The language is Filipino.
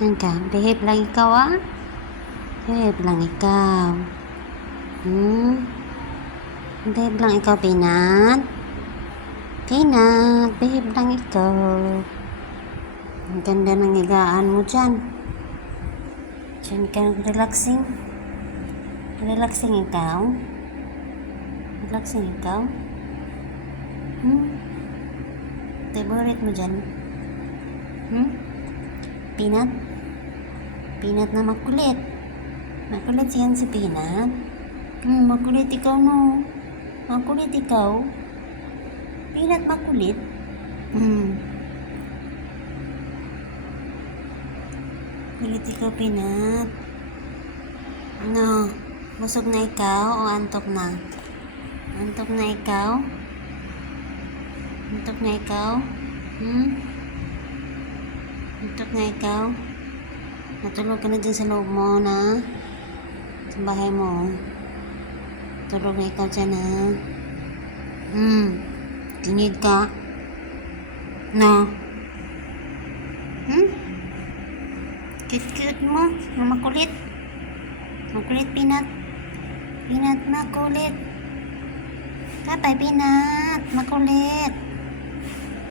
Yan ka. Behave lang ikaw, ah. Behave lang ikaw. Behave lang ikaw, Peanut. Peanut, behave lang ikaw. Ang ganda ng higaan mo dyan. Diyan ka relaxing. Relaxing ikaw. Relaxing ikaw. Favorite mo dyan. Peanut? Peanut na makulit. Makulit yan si Peanut. Makulit ikaw, no? Makulit ikaw. Peanut makulit. Kulit ikaw, Peanut. Ano? Busog na ikaw o antok na? Antok na ikaw? Antok na ikaw? Antok na ikaw? Natulog ka na dyan sa loob mo, na? Sa bahay mo. Tulog na ikaw dyan, ha? Tinid ka? No? Cute-cute mo. Makulit. Makulit, Peanut. Peanut, makulit. Kapay, Peanut. Makulit.